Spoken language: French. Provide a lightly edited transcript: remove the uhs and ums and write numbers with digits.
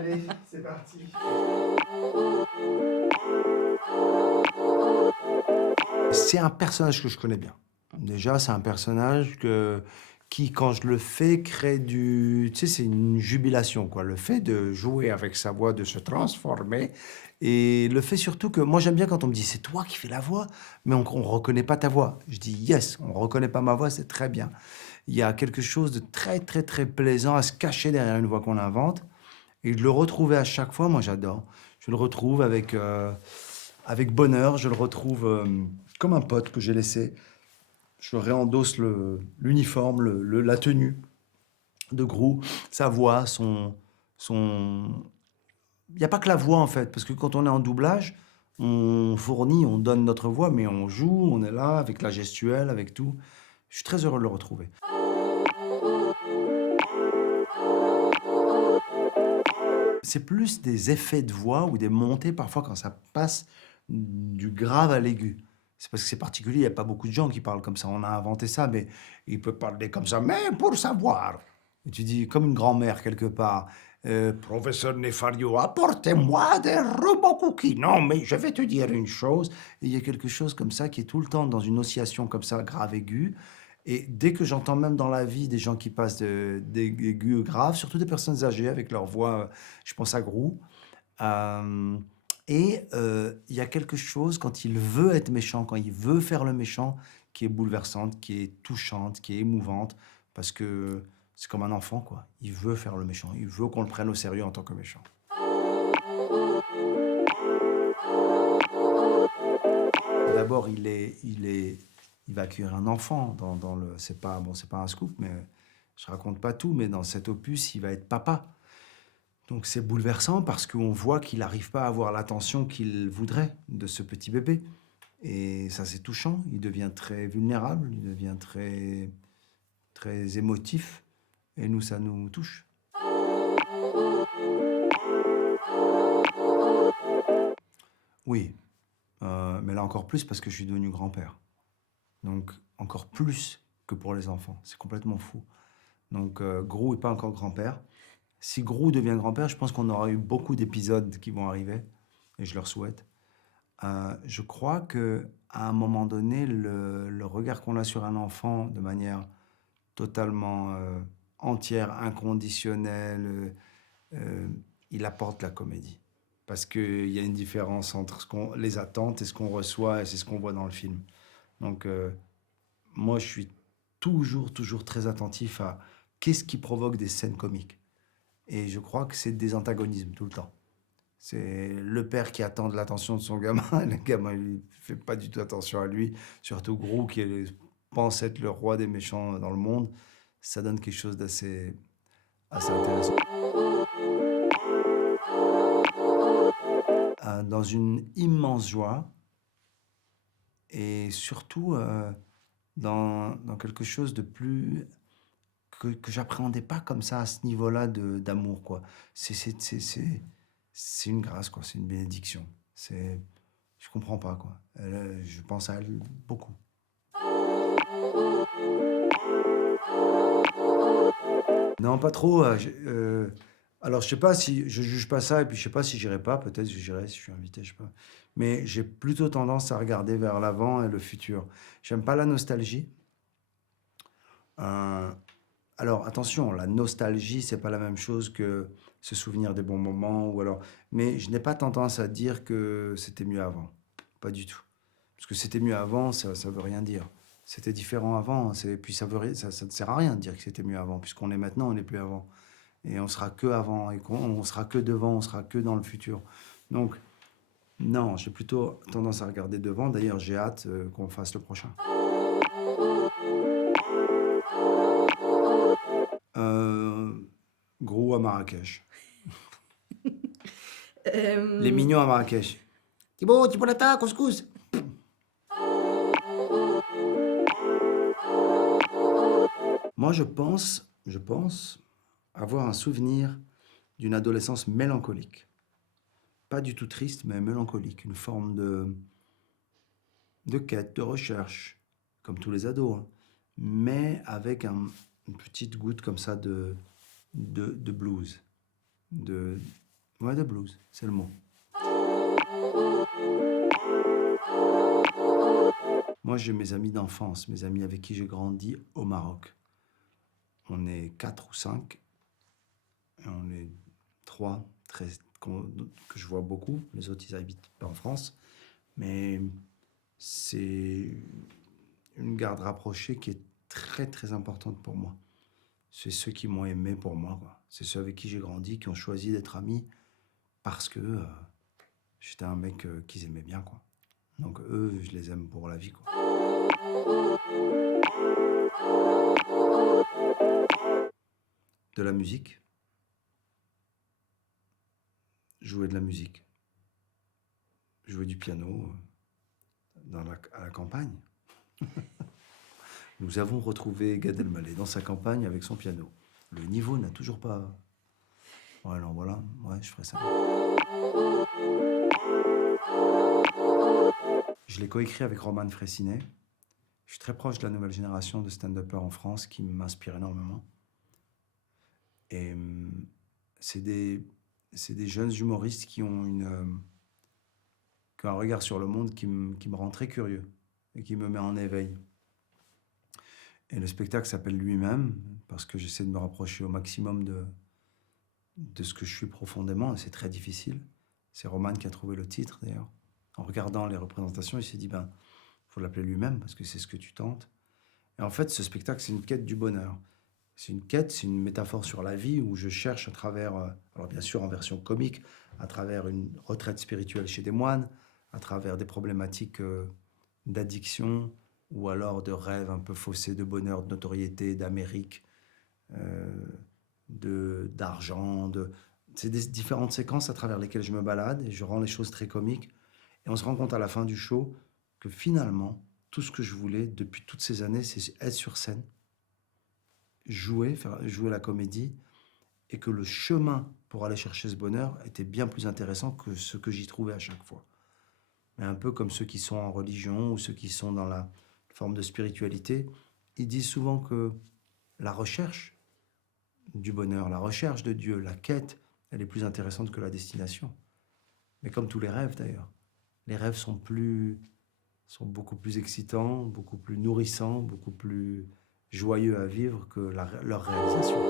Allez, c'est parti. C'est un personnage que je connais bien. Déjà, c'est un personnage qui, quand je le fais, crée du... Tu sais, c'est une jubilation, quoi. Le fait de jouer avec sa voix, de se transformer. Et le fait surtout que moi, j'aime bien quand on me dit, c'est toi qui fais la voix, mais on ne reconnaît pas ta voix. Je dis, yes, on ne reconnaît pas ma voix, c'est très bien. Il y a quelque chose de très, très, très plaisant à se cacher derrière une voix qu'on invente. Et de le retrouver à chaque fois, moi j'adore. Je le retrouve avec bonheur, je le retrouve comme un pote que j'ai laissé. Je réendosse l'uniforme, la tenue de Grou, sa voix, son... Il n'y a pas que la voix en fait, parce que quand on est en doublage, on fournit, on donne notre voix, mais on joue, on est là avec la gestuelle, avec tout. Je suis très heureux de le retrouver. C'est plus des effets de voix ou des montées parfois quand ça passe du grave à l'aigu. C'est parce que c'est particulier, il n'y a pas beaucoup de gens qui parlent comme ça. On a inventé ça, mais il peut parler comme ça, mais pour savoir. Et tu dis, comme une grand-mère quelque part, professeur Nefario, apportez-moi des robots cookies. Non, mais je vais te dire une chose. Et il y a quelque chose comme ça qui est tout le temps dans une oscillation comme ça, grave aiguë. Et dès que j'entends même dans la vie des gens qui passent d'aigus graves, surtout des personnes âgées avec leur voix, je pense à Grou, euh, il y a quelque chose quand il veut être méchant, quand il veut faire le méchant, qui est bouleversante, qui est touchante, qui est émouvante, parce que c'est comme un enfant, quoi. Il veut faire le méchant, il veut qu'on le prenne au sérieux en tant que méchant. D'abord, il va accueillir un enfant dans le. C'est pas bon, c'est pas un scoop, mais je raconte pas tout. Mais dans cet opus, il va être papa. Donc c'est bouleversant parce qu'on voit qu'il n'arrive pas à avoir l'attention qu'il voudrait de ce petit bébé. Et ça, c'est touchant. Il devient très vulnérable, il devient très, très émotif. Et nous, ça nous touche. Oui, mais là encore plus parce que je suis devenu grand-père. Donc encore plus que pour les enfants. C'est complètement fou. Donc Gros n'est pas encore grand-père. Si Gros devient grand-père, je pense qu'on aura eu beaucoup d'épisodes qui vont arriver. Et je leur souhaite. Je crois que à un moment donné, le regard qu'on a sur un enfant de manière totalement entière, inconditionnelle, euh, il apporte la comédie. Parce qu'il y a une différence entre les attentes et ce qu'on reçoit, et c'est ce qu'on voit dans le film. Donc, moi, je suis toujours, toujours très attentif à qu'est-ce qui provoque des scènes comiques. Et je crois que c'est des antagonismes tout le temps. C'est le père qui attend de l'attention de son gamin, et le gamin il fait pas du tout attention à lui, surtout Gros pense être le roi des méchants dans le monde, ça donne quelque chose assez intéressant. Dans une immense joie et surtout dans quelque chose de plus que j'appréhendais pas comme ça à ce niveau-là d'amour quoi. C'est c'est c'est c'est c'est une grâce quoi, c'est une bénédiction. C'est Je comprends pas quoi. Je pense à elle beaucoup. Non, pas trop. Alors, je sais pas si je juge pas ça, et puis je sais pas si j'irai pas. Peut-être que j'irai si je suis invité, je sais pas. Mais j'ai plutôt tendance à regarder vers l'avant et le futur. J'aime pas la nostalgie. Euh, alors, attention, la nostalgie, c'est pas la même chose que se souvenir des bons moments ou alors. Mais je n'ai pas tendance à dire que c'était mieux avant. Pas du tout. Parce que c'était mieux avant, ça veut rien dire. C'était différent avant, puis ça ne sert à rien de dire que c'était mieux avant, puisqu'on est maintenant, on n'est plus avant. Et on sera que avant, et on sera que devant, on sera que dans le futur. Donc, non, j'ai plutôt tendance à regarder devant. D'ailleurs, j'ai hâte qu'on fasse le prochain. Euh, Gros à Marrakech. Les Euh, mignons à Marrakech. Thibaut, Thibaulata, couscous. Moi, je pense avoir un souvenir d'une adolescence mélancolique. Pas du tout triste, mais mélancolique. Une forme de quête, de recherche, comme tous les ados, hein, mais avec une petite goutte comme ça de blues, de, Ouais, de blues, c'est le mot. Moi, j'ai mes amis d'enfance, mes amis avec qui j'ai grandi au Maroc. On est 4 ou 5, et on est 3 que je vois beaucoup. Les autres, ils habitent pas en France. Mais c'est une garde rapprochée qui est très, très importante pour moi. C'est ceux qui m'ont aimé pour moi, quoi. C'est ceux avec qui j'ai grandi, qui ont choisi d'être amis parce que j'étais un mec qu'ils aimaient bien, quoi. Donc eux, je les aime pour la vie, quoi. De la musique, jouer de la musique, jouer du piano à la campagne. Nous avons retrouvé Gad Elmaleh dans sa campagne avec son piano. Le niveau n'a toujours pas... Ouais, alors voilà, ouais, je ferai ça. Je l'ai coécrit avec Roman Fressinet. Je suis très proche de la nouvelle génération de stand-uppers en France qui m'inspire énormément. Et c'est des jeunes humoristes qui ont un regard sur le monde qui me rend très curieux et qui me met en éveil. Et le spectacle s'appelle Lui-même, parce que j'essaie de me rapprocher au maximum de ce que je suis profondément, et c'est très difficile. C'est Roman qui a trouvé le titre, d'ailleurs. En regardant les représentations, il s'est dit, ben, il faut l'appeler Lui-même, parce que c'est ce que tu tentes. Et en fait, ce spectacle, c'est une quête du bonheur. C'est une quête, c'est une métaphore sur la vie, où je cherche à travers, alors bien sûr en version comique, à travers une retraite spirituelle chez des moines, à travers des problématiques d'addiction, ou alors de rêves un peu faussés de bonheur, de notoriété, d'Amérique, d'argent. C'est des différentes séquences à travers lesquelles je me balade et je rends les choses très comiques. Et on se rend compte à la fin du show que finalement, tout ce que je voulais depuis toutes ces années, c'est être sur scène, jouer la comédie, et que le chemin pour aller chercher ce bonheur était bien plus intéressant que ce que j'y trouvais à chaque fois. Mais un peu comme ceux qui sont en religion ou ceux qui sont dans la forme de spiritualité, ils disent souvent que la recherche du bonheur, la recherche de Dieu, la quête, elle est plus intéressante que la destination. Mais comme tous les rêves d'ailleurs, les rêves sont beaucoup plus excitants, beaucoup plus nourrissants, beaucoup plus joyeux à vivre que leur réalisation.